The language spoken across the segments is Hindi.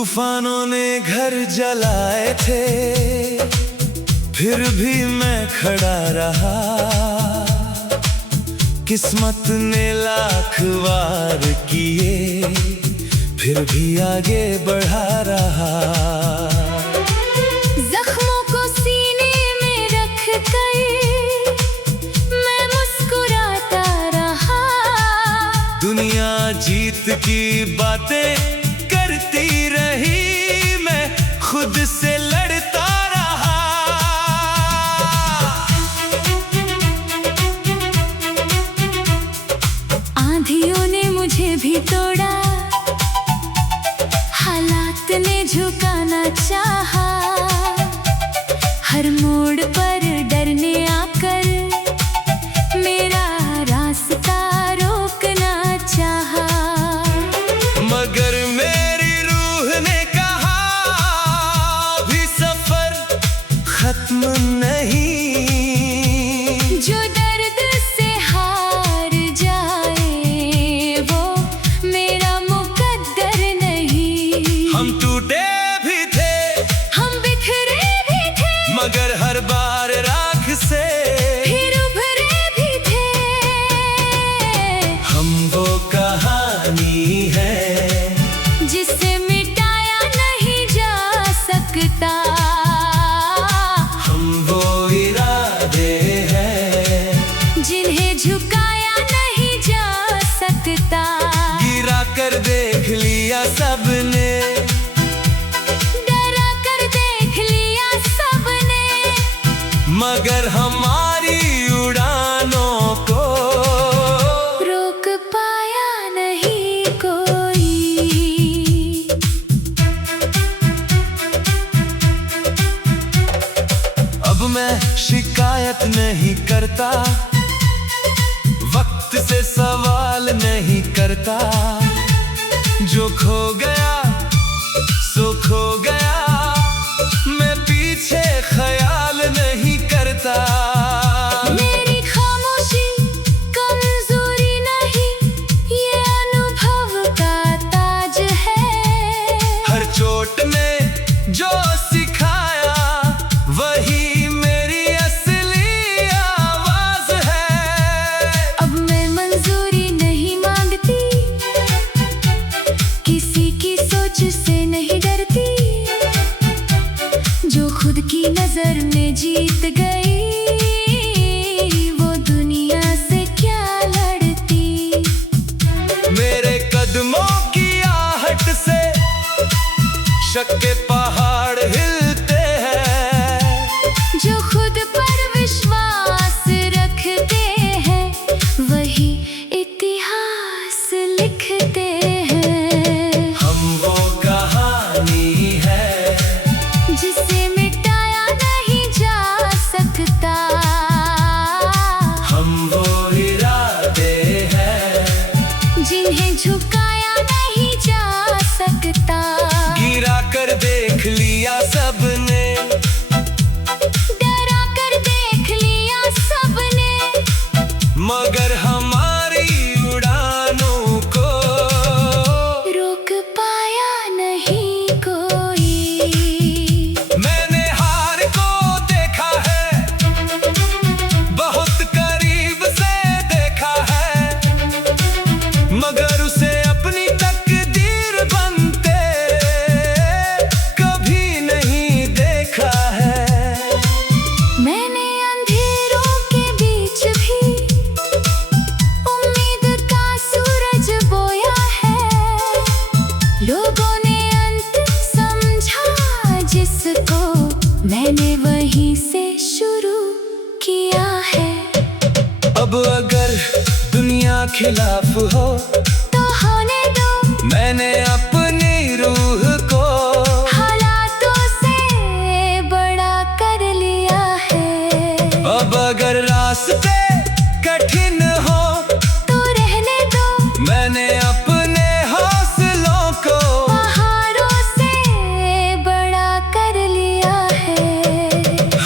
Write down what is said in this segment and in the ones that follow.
तूफानों ने घर जलाए थे, फिर भी मैं खड़ा रहा। किस्मत ने लाख वार किए, फिर भी आगे बढ़ा रहा। जख्मों को सीने में रख कर मैं मुस्कुराता रहा। दुनिया जीत की बातें करती रही, मैं खुद से लड़ता रहा। आंधियों ने मुझे भी तोड़ा, हालात ने झुकाना चाहा। हर मोड़ पर डरने आकर मेरा रास्ता रोकना चाहा। मगर मेरी रूह ने कहा, अभी सफर खत्म नहीं। जो दर्द से हार जाए वो मेरा मुकद्दर नहीं। हम टूटे भी थे, हम बिखरे भी थे, मगर हर बार राख से फिर उभरे भी थे। हम वो कहानी है जिसे मिटाया नहीं जा सकता। हम वो इरादे हैं जिन्हें झुकाया नहीं जा सकता। गिरा कर देख लिया सबने, डरा कर देख लिया सबने, मगर हमारी उड़ानों को रोक पाया नहीं कोई। अब मैं शिकायत नहीं करता, वक्त से सवाल नहीं करता। जो खो गया सो खो गया, मैं पीछे ख्याल नहीं करता। मेरी खामोशी कमजोरी नहीं, ये अनुभव का ताज है। हर चोट ने जो सिखाया, वही मेरी असली आवाज है। अब मैं मंजूरी नहीं मांगती, किसी की सोच से नहीं डरती। जो खुद की नजर में जीत गई, वो दुनिया से क्या लड़ती। मेरे कदमों की आहट से शक के पहाड़ हिलते हैं। जो खुद पर विश्वास रखते हैं, वही इतिहास लिखते हैं। हम वो कहानी है जिसे मिटाया नहीं जा सकता। हम वो इरादे हैं जिन्हें झुकाया नहीं जा सकता। गिरा कर देख लिया सबने, डरा कर देख लिया सबने, मगर हमारी उड़ानों को रोक पाया नहीं कोई। मैंने हार को देखा है, बहुत करीब से देखा है, मगर उसे अपनी तकदीर बनते कभी नहीं देखा है। मैंने अंधेरों के बीच भी उम्मीद का सूरज बोया है। लोगों ने अंत समझा जिसको, मैंने वहीं से शुरू किया है। अब अगर दुनिया खिलाफ हो तो होने दो, मैंने अपनी रूह को हालातों से बड़ा कर लिया है। अब अगर रास्ते कठिन हो तो रहने दो, मैंने अपने हौसलों को पहाड़ों से बड़ा कर लिया है।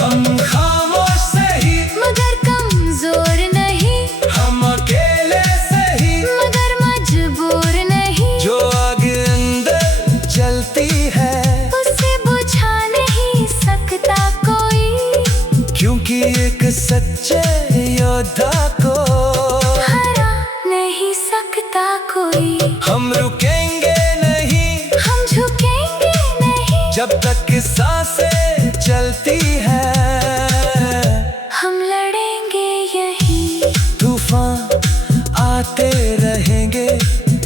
हम खामोश सही, मगर कमजोर नहीं, हम अकेले सही, मगर मजबूर नहीं। जो आगे सांसें चलती है। हम लड़ेंगे यही, तूफान आते रहेंगे,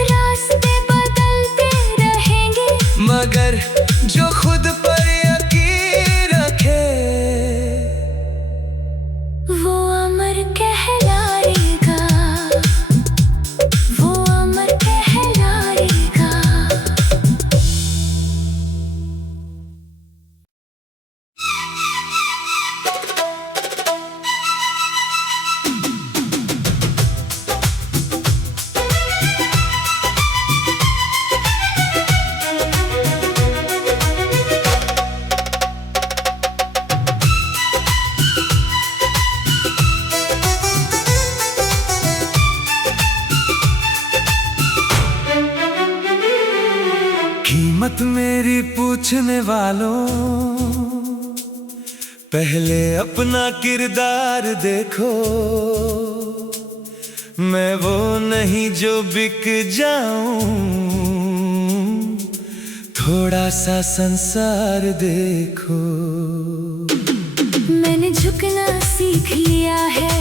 रास्ते बदलते रहेंगे, मगर जो खुद पर यकीन रखे वो अमर कहलाएगा, वो अमर कहलाएगा। कीमत मेरी पूछने वालों, पहले अपना किरदार देखो। मैं वो नहीं जो बिक जाऊं, थोड़ा सा संसार देखो। मैंने झुकना सीख लिया है,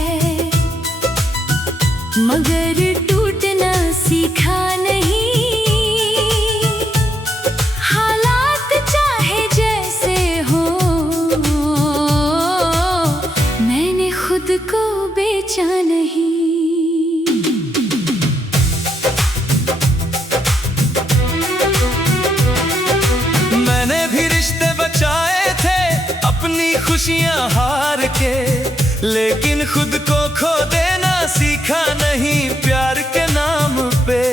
मगर टूटना सीखा नहीं। हालात चाहे जैसे हो, मैंने खुद को बेचा नहीं। मैंने भी रिश्ते बचाए थे अपनी खुशियां हार के, लेकिन खुद को खो देना सीखा नहीं प्यार के नाम पे।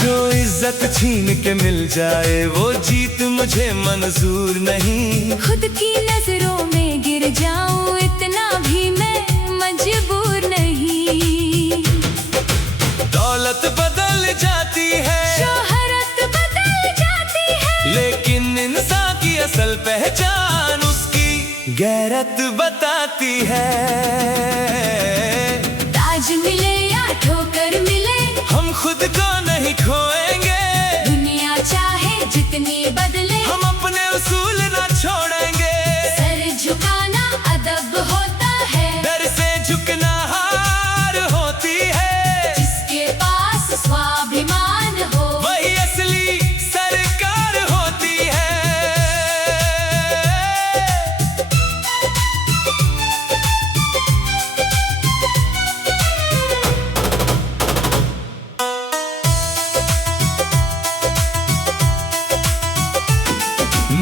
जो इज्जत छीन के मिल जाए वो जीत मुझे मंजूर नहीं। खुद की नजरों में गिर जाऊं इतना भी मैं मजबूर नहीं। दौलत बदल जाती है, शोहरत बदल जाती है, लेकिन इंसान की असल पहचान उसकी गैरत बताती है। ताज मिले या ठोकर मिले, हम खुद को नहीं खोएंगे। दुनिया चाहे जितनी बदले, हम अपने उसूल ना छोड़ेंगे। सर झुकाना अदब होता है, डर से झुकना हार होती है। जिसके पास स्वाभिमान हो, वही असली सरकार होती है।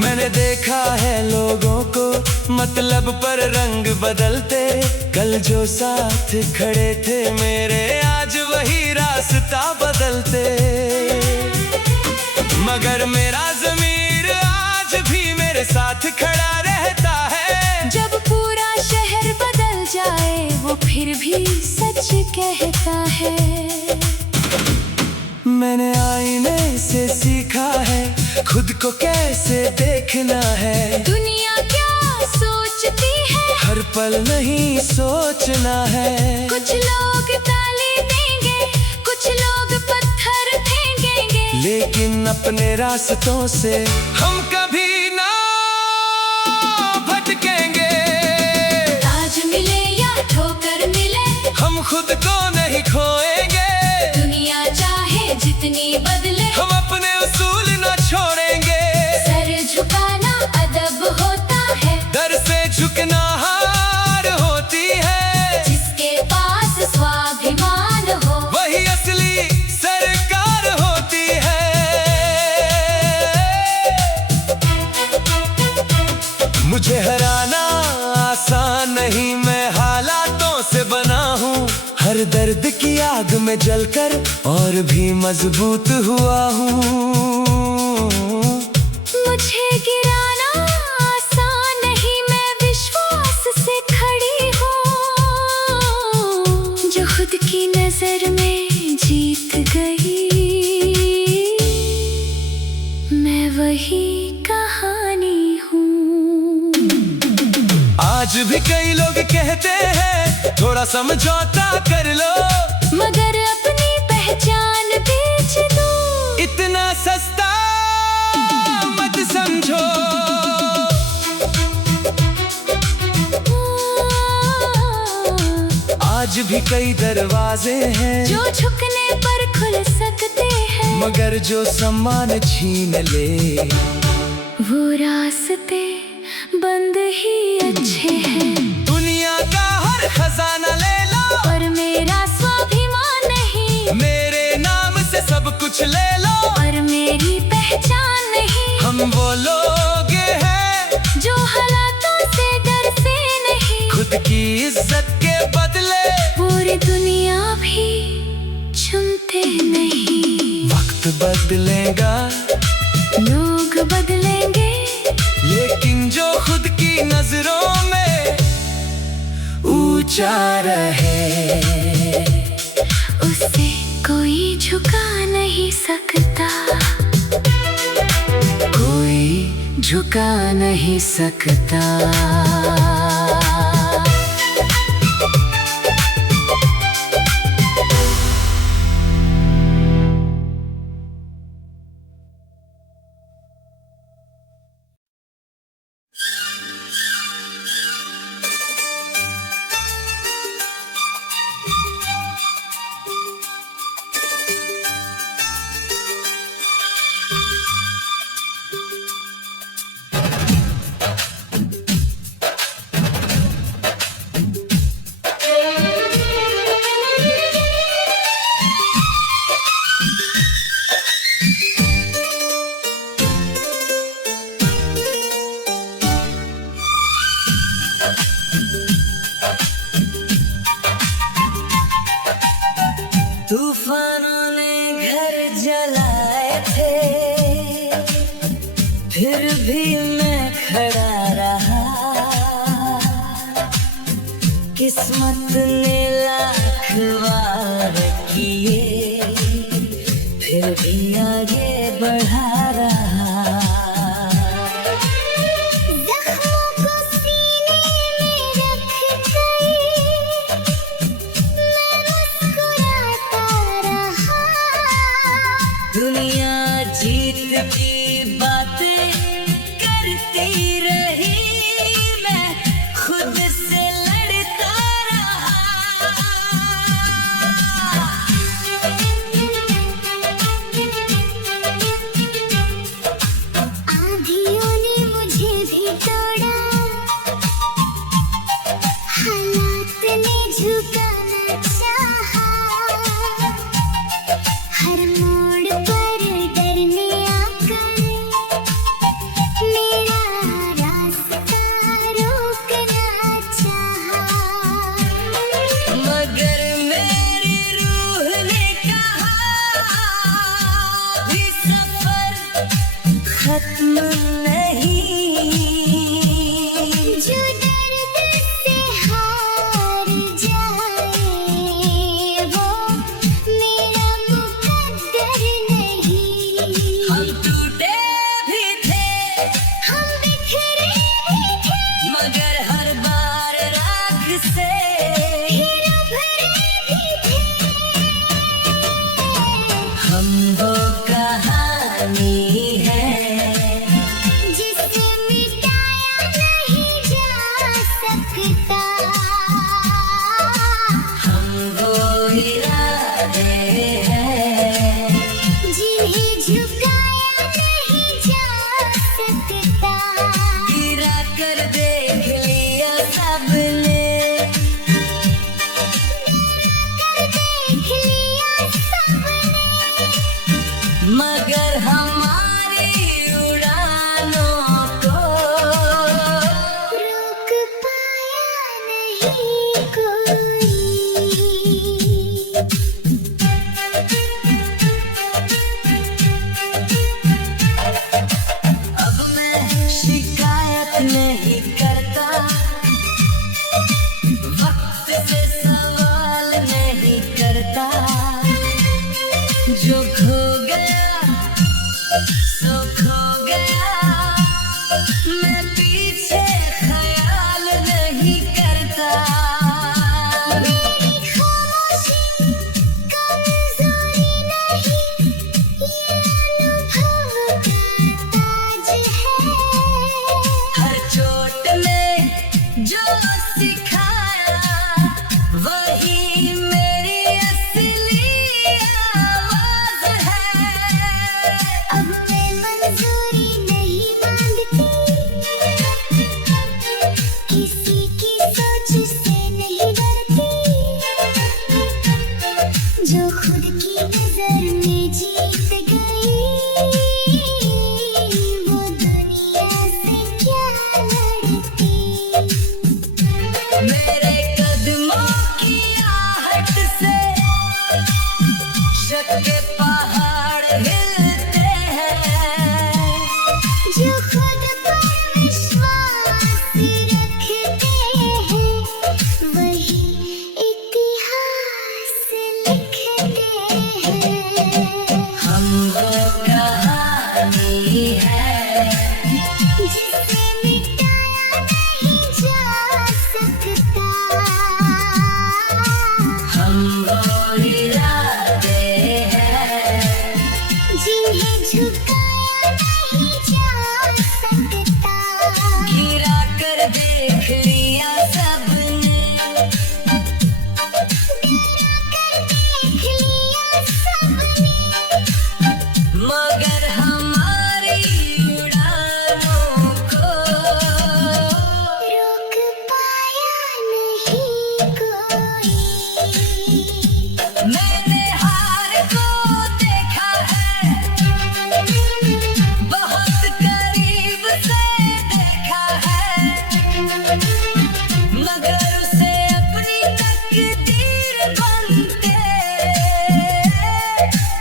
मैंने देखा है लोगों को मतलब पर रंग बदलते। कल जो साथ खड़े थे मेरे, आज वही रास्ता बदलते। मगर मेरा ज़मीर आज भी मेरे साथ खड़ा रहता है। जब पूरा शहर बदल जाए वो फिर भी सच कहता है। मैंने आईने से सीखा है खुद को कैसे देखना है। दुनिया क्या सोचती है, हर पल नहीं सोचना है। कुछ लोग ताली देंगे, कुछ लोग पत्थर फेंकेंगे, लेकिन अपने रास्तों से हम कभी ना भटकेंगे। ताज मिले या ठोकर मिले, हम खुद को नहीं खोएंगे। दुनिया चाहे जितनी बदले, हम अपने उसूल ना छोड़ेंगे। सर झुकाना अदब होता है, डर से झुकना हार होती है। जिसके पास स्वाभिमान हो, वही असली सरकार होती है। मुझे हराना आसान नहीं, मैं हालातों से बना हूँ। हर दर्द की आग में जलकर और भी मजबूत हुआ हूँ। मुझे गिराना आसान नहीं, मैं विश्वास से खड़ी हूँ। जो खुद की नजर में जीत गई, मैं वही कहानी हूँ। आज भी कई लोग कहते हैं थोड़ा समझौता कर लो, मगर अपनी पहचान बेच दो। इतना सस्ता मत समझो। आज भी कई दरवाजे हैं जो झुकने पर खुल सकते हैं, मगर जो सम्मान छीन ले वो रास्ते बंद ही अच्छे हैं। दुनिया का हर खजाना ले लो, पर मेरा स्वाभिमान नहीं। मेरे नाम से सब कुछ ले लो, पर मेरी पहचान नहीं। हम वो लोग हैं जो हालातों से डरते नहीं। खुद की इज्जत के बदले पूरी दुनिया भी चुनते नहीं। वक्त बदलेगा, लोग बदलेंगे, लेकिन जो खुद की नजरों में ऊंचा रहे उसे कोई झुका नहीं सकता। कोई झुका नहीं सकता। तूफानों ने घर जलाए थे, फिर भी मैं खड़ा रहा। किस्मत ने लाख वार किए, फिर भी आगे बढ़ा रहा। जख्मों को सीने में रख कर मैं मुस्कुराता रहा। दुनिया जीत की बातें करती रही, मैं खुद से लड़ता रहा। आंधियों ने मुझे भी तोड़ा, हालात ने झुकाना चाहा। हर मोड़ पर डरने आकर मेरा रास्ता रोकना चाहा। मगर मेरी रूह ने कहा, भी सफर खत्म नहीं। जो दर्द से हार जाए वो मेरा मुकद्दर नहीं। हम टूटे भी थे, हम बिखरे भी थे, मगर हर बार राख से फिर उभरे भी थे। हम वो कहानी है जिसे मिटाया नहीं जा सकता। हम वो इरादे हैं जिन्हें झुकाया नहीं जा सकता। गिरा कर देख लिया सबने, देख लिया सबने, मगर हमारे कहानी है जिसे मिटाया नहीं जा सकता। हम वो इरादे हैं जिन्हें झुकाया नहीं जा सकता। गिरा कर देख लिया सबने, देख लिया सबने, मगर हमारी उड़ानों को रोक पाया नहीं कोई। मैंने हार को देखा है, बहुत करीब से देखा है, मगर उसे अपनी तकदीर बनते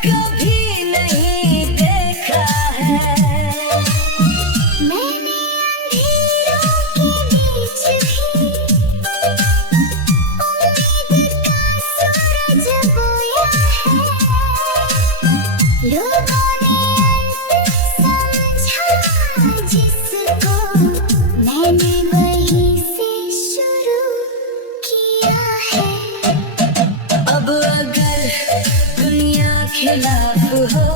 कभी नहीं देखा है। मैंने अंधेरों के बीच भी उम्मीद का सूरज बोया है। लोगों ने अंत समझा जिसको, मैंने वहीं से शुरू किया है। अब अगर दुनिया खिलाफ हो,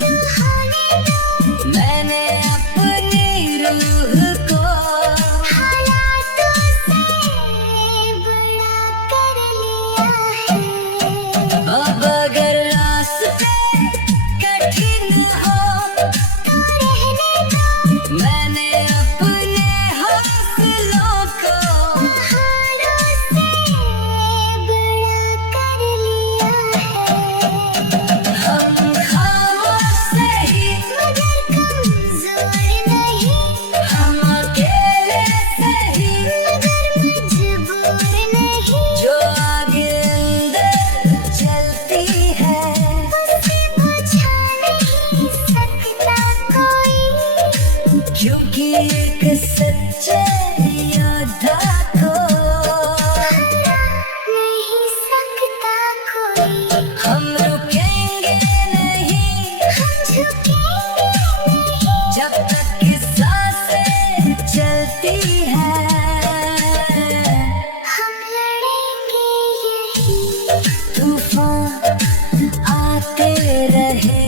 तो होने दो मैंने अपनी रूह को हालातों से बड़ा कर लिया है। अब अगर रास्ते कठिन हो, तो रहने दो मैंने अपने हौसलों को पहाड़ों से बड़ा कर लिया है। हम खामोश सही मगर कमजोर नहीं, हम अकेले सही, मगर मजबूर नहीं। जो आगे अंदर चलती है उसे बुझा नहीं सकता कोई, क्योंकि एक सच्चे योद्धा को हरा नहीं सकता कोई। हम रुकेंगे नहीं हम झुकेंगे नहीं जब तक कि सांसें चलती है। हम लड़ेंगे यही तूफान आते रहे